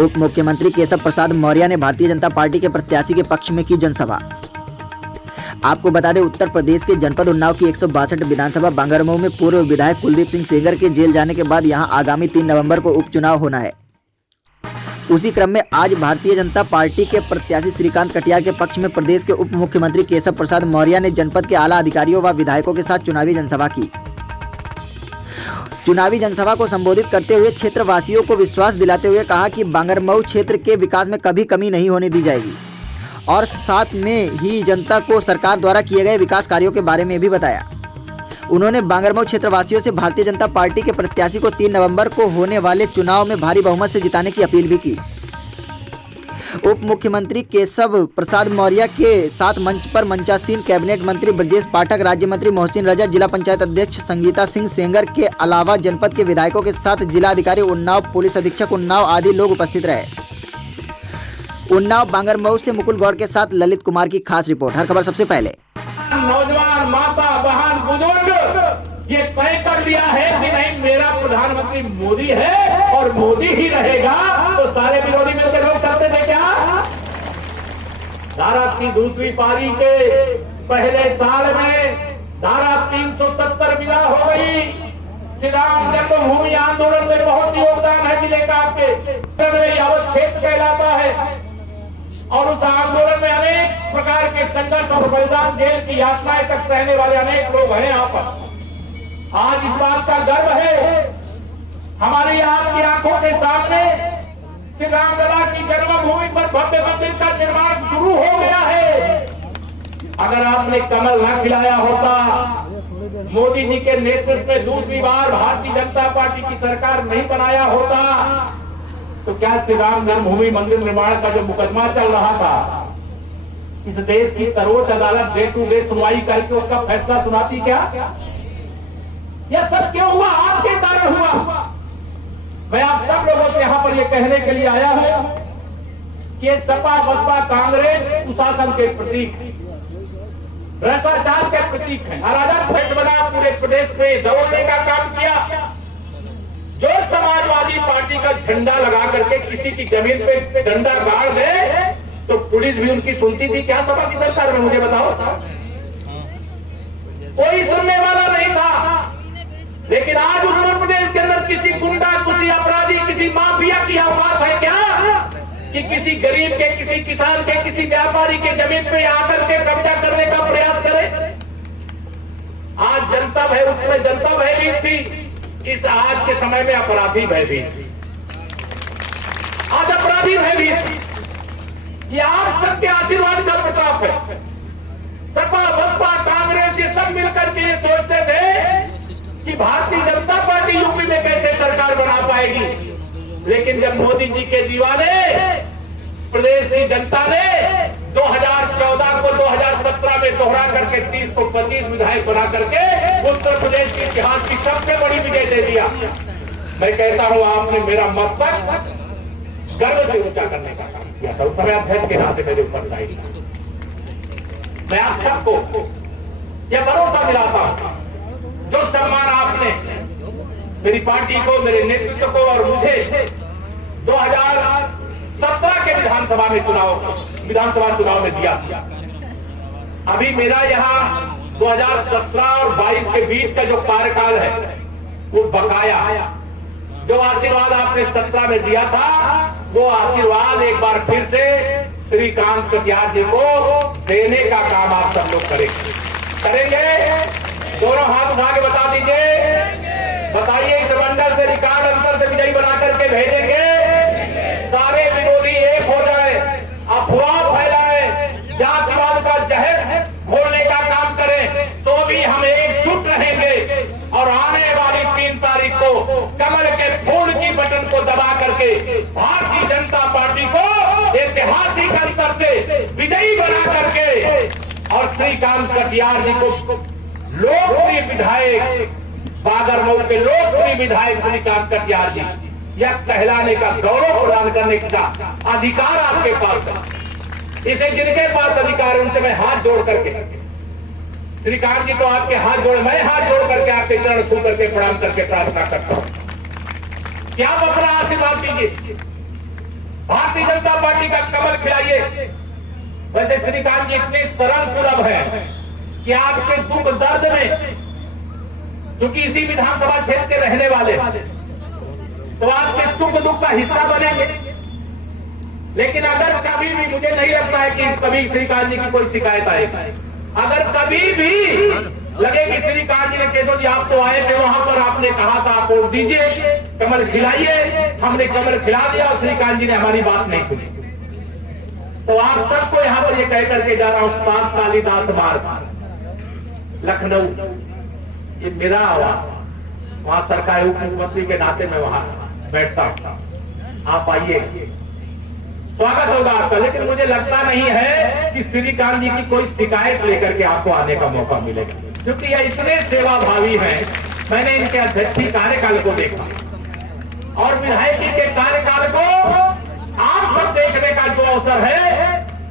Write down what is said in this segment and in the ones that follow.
उप मुख्यमंत्री केशव प्रसाद मौर्य ने भारतीय जनता पार्टी के प्रत्याशी के पक्ष में की जनसभा। आपको बता दें, उत्तर प्रदेश के जनपद उन्नाव की 162 विधानसभा बांगरमऊ में पूर्व विधायक कुलदीप सिंह सेंगर के जेल जाने के बाद यहां आगामी 3 नवंबर को उपचुनाव होना है। उसी क्रम में आज भारतीय जनता पार्टी के प्रत्याशी श्रीकांत कटियार के पक्ष में प्रदेश के उप मुख्यमंत्री केशव प्रसाद मौर्य ने जनपद के आला अधिकारियों व विधायकों के साथ चुनावी जनसभा की। चुनावी जनसभा को संबोधित करते हुए क्षेत्रवासियों को विश्वास दिलाते हुए कहा कि बांगरमऊ क्षेत्र के विकास में कभी कमी नहीं होने दी जाएगी और साथ में ही जनता को सरकार द्वारा किए गए विकास कार्यों के बारे में भी बताया। उन्होंने बांगरमऊ क्षेत्रवासियों से भारतीय जनता पार्टी के प्रत्याशी को 3 नवंबर को होने वाले चुनाव में भारी बहुमत से जिताने की अपील भी की। उप मुख्यमंत्री केशव प्रसाद मौर्य के साथ मंच पर मंचासीन कैबिनेट मंत्री ब्रजेश पाठक, राज्य मंत्री मोहसिन रजा, जिला पंचायत अध्यक्ष संगीता सिंह सेंगर के अलावा जनपद के विधायकों के साथ जिला अधिकारी उन्नाव, पुलिस अधीक्षक उन्नाव आदि लोग उपस्थित रहे। उन्नाव बांगरमऊ से मुकुल गौड़ के साथ ललित कुमार की खास रिपोर्ट। हर खबर सबसे पहले। नौजवान, माता, बहन, बुजुर्ग ये तय कर लिया है कि नहीं, मेरा प्रधानमंत्री मोदी है और मोदी ही रहेगा। तो सारे विरोधी मिलकर लोग करते थे क्या? धारा की दूसरी पारी के पहले साल में धारा 370 विदा हो गई। श्री राम जन्मभूमि आंदोलन में बहुत योगदान है जिले का आपके। यावत क्षेत्र कहलाता है और उस आंदोलन में अनेक प्रकार के संघर्ष और बलिदान, जेल की यातनाएं तक सहने वाले अनेक लोग हैं यहाँ पर। आज इस बात का गर्व है, हमारी आपकी आंखों के सामने श्री रामलला की जन्मभूमि पर भव्य मंदिर का निर्माण शुरू हो गया है। अगर आपने कमल न खिलाया होता, मोदी जी के नेतृत्व में दूसरी बार भारतीय जनता पार्टी की सरकार नहीं बनाया होता, तो क्या श्री राम जन्मभूमि मंदिर निर्माण का जो मुकदमा चल रहा था, इस देश की सर्वोच्च अदालत डे टू डे सुनवाई करके उसका फैसला सुनाती क्या? यह सब क्यों हुआ? आपके कारण हुआ। मैं आप सब लोगों से यहां पर यह कहने के लिए आया हूं कि सपा बसपा कांग्रेस कुशासन के प्रतीक, भ्रष्टाचार के प्रतीक है। अराजक फैट बना पूरे प्रदेश में दौड़ने का काम किया। जो समाजवादी पार्टी का झंडा लगा करके किसी की जमीन पे डंडा गाड़ दे तो पुलिस भी उनकी सुनती थी क्या? सपा की सरकार में मुझे बताओ, कोई सुनने वाला नहीं था। लेकिन आज उत्तर प्रदेश के अंदर किसी गुंडा, किसी अपराधी, किसी माफिया की औकात है क्या कि किसी गरीब के, किसी किसान के, किसी व्यापारी के जमीन पे आकर के कब्जा करने का प्रयास करे? आज जनता भय, उसमें जनता भयभीत थी, इस आज के समय में अपराधी भयभीत। आज अपराधी भयभीत। ये आप सबके आशीर्वाद का प्रताप है। सपा बसपा कांग्रेस ये सब मिलकर के ये सोचते थे कि भारतीय जनता पार्टी यूपी में कैसे सरकार बना पाएगी। लेकिन जब मोदी जी के दीवाने प्रदेश की जनता ने 2014 को 2017 में दोहरा करके 325 विधायक बना करके उत्तर प्रदेश के इतिहास की सबसे बड़ी विजय दे दिया। मैं कहता हूं आपने मेरा मस्तक गर्व से ऊंचा करने का काम किया था। उस समय अध्यक्ष के नाते मेरे ऊपर चाहिए। मैं आप सबको यह भरोसा दिलाता हूं, जो सम्मान आपने मेरी पार्टी को, मेरे नेतृत्व को और मुझे 2017 के विधानसभा चुनाव में दिया। अभी मेरा यहाँ 2017 और 22 के बीच का जो कार्यकाल है वो बकाया, जो आशीर्वाद आपने 17 में दिया था वो आशीर्वाद एक बार फिर से श्रीकांत कटियार जी को देने का काम आप सब लोग करेंगे। दोनों हाथ उठा के बता दीजिए, बताइए इस मंडल से रिकॉर्ड अंतर से विजयी बना करके भेजेंगे। सारे विरोधी एक हो जाए, अफवाह फैलाए, जातिवाद का जहर घोलने का काम करें, तो भी हम एकजुट रहेंगे और आने वाली 3 तारीख को कमल के फूल की बटन को दबा करके भारतीय जनता पार्टी को ऐतिहासिक अंतर से विजयी बना करके और श्रीकांत कटियार जी को लोकप्रिय विधायक, बांगरमऊ के लोकप्रिय विधायक श्रीकांत कटियार जी, यह कहलाने का गौरव प्रदान करने का अधिकार आपके पास है। इसे जिनके पास अधिकार है उनसे मैं हाथ जोड़ करके, श्रीकांत जी तो आपके हाथ जोड़, मैं हाथ जोड़ करके आपके चरण छू करके प्रणाम करके प्रार्थना करता हूं कि आप अपना आशीर्वाद दीजिए। भारतीय जनता पार्टी का कमल खिलाइए। वैसे श्रीकांत जी इतने सरल सुलभ है कि आपके दुख दर्द में, क्योंकि इसी विधानसभा क्षेत्र के रहने वाले, तो आपके सुख दुख का हिस्सा बनेंगे। लेकिन अगर कभी भी, मुझे नहीं लगता है कि कभी श्रीकांत जी की कोई शिकायत आएगी, अगर कभी भी लगे कि श्रीकांत जी ने, केशव जी आप तो आए थे वहां पर, आपने कहा था आप वोट दीजिए, कमल खिलाइए, हमने कमल खिला दिया और श्रीकांत जी ने हमारी बात नहीं सुनी, तो आप सबको यहां पर ये कह करके जा रहा हूं, सांत कालीदास मार्ग लखनऊ, ये मेरा आवास, वहां सरकारी उप मुख्यमंत्री के नाते मैं वहां बैठता हूं, आप आइए, स्वागत होगा आपका। लेकिन मुझे लगता नहीं है कि श्रीकांत जी की कोई शिकायत लेकर के आपको आने का मौका मिलेगा, क्योंकि ये इतने सेवाभावी हैं। मैंने इनके अध्यक्षीय कार्यकाल को देखा और विधायकी के कार्यकाल को आप सब देखने का जो अवसर है,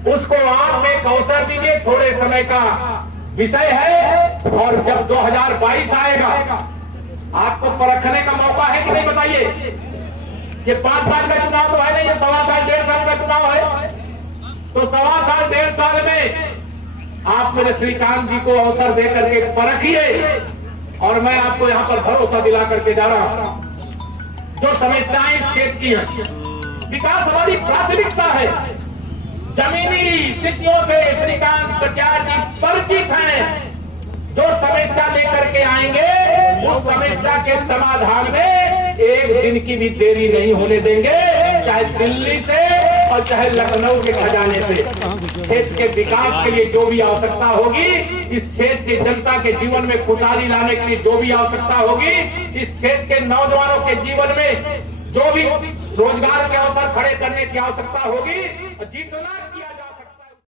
उसको आप एक अवसर दीजिए, थोड़े समय का विषय है, और जब 2022 आएगा आपको परखने का मौका है कि नहीं, बताइए। ये 5 साल का चुनाव तो है नहीं, ये 1.25 साल 1.5 साल का चुनाव है, तो 1.25 साल 1.5 साल में आप मेरे श्रीकांत जी को अवसर दे करके परखिए, और मैं आपको यहां पर भरोसा दिला करके जा रहा हूं, जो समस्याएं इस क्षेत्र की हैं, विकास हमारी प्राथमिकता है। जमीनी स्थितियों से श्रीकांत कटियार जी परिचित हैं, जो समस्या लेकर के आएंगे उस समस्या के समाधान में एक दिन की भी देरी नहीं होने देंगे, चाहे दिल्ली से और चाहे लखनऊ के खजाने से। क्षेत्र के विकास के लिए जो भी आवश्यकता होगी, इस क्षेत्र की जनता के जीवन में खुशहाली लाने के लिए जो भी आवश्यकता होगी, इस क्षेत्र के नौजवानों के जीवन में जो भी रोजगार के अवसर खड़े करने की आवश्यकता होगी, जितना किया जाए।